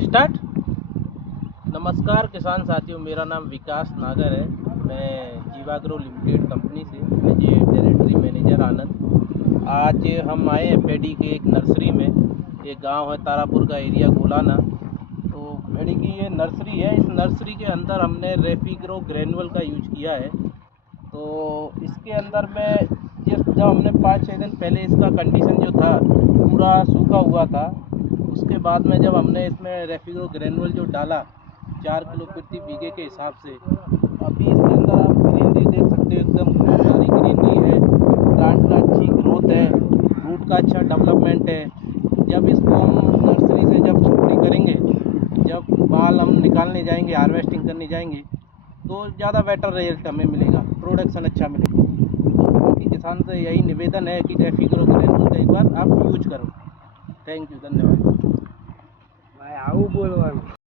Start. नमस्कार किसान साथियों, मेरा नाम विकास नागर है। मैं जीवाग्रो लिमिटेड कंपनी से एज ए टेरिटरी मैनेजर आनंद। आज हम आए हैं पेडी के एक नर्सरी में। एक गांव है तारापुर का एरिया गोलाना। तो पेडी की ये नर्सरी है। इस नर्सरी के अंदर हमने रेफिग्रो ग्रेनुअल का यूज किया है। तो इसके अंदर में जब हमने 5-6 दिन पहले इसका कंडीशन जो था पूरा सूखा हुआ था। उसके बाद में जब हमने इसमें रेफिग्रो ग्रेनुअल जो डाला 4 किलो प्रति बीघे के हिसाब से, अभी इसके अंदर आप ग्रीनरी देख सकते हो, एकदम बहुत सारी ग्रीनरी है। प्लांट का अच्छी ग्रोथ है, रूट का अच्छा डेवलपमेंट है। जब इसको हम नर्सरी से जब छुट्टी करेंगे, जब माल हम निकालने जाएंगे, हार्वेस्टिंग करने जाएंगे, तो ज़्यादा बेटर रिजल्ट हमें मिलेगा, प्रोडक्शन अच्छा मिलेगा। तो बाकी किसान से यही निवेदन है कि रेफिग्रो ग्रेनुअल का एक बार आप यूज करो। थैंक यू, धन्यवाद। ભાઈ આવું બોલવાનું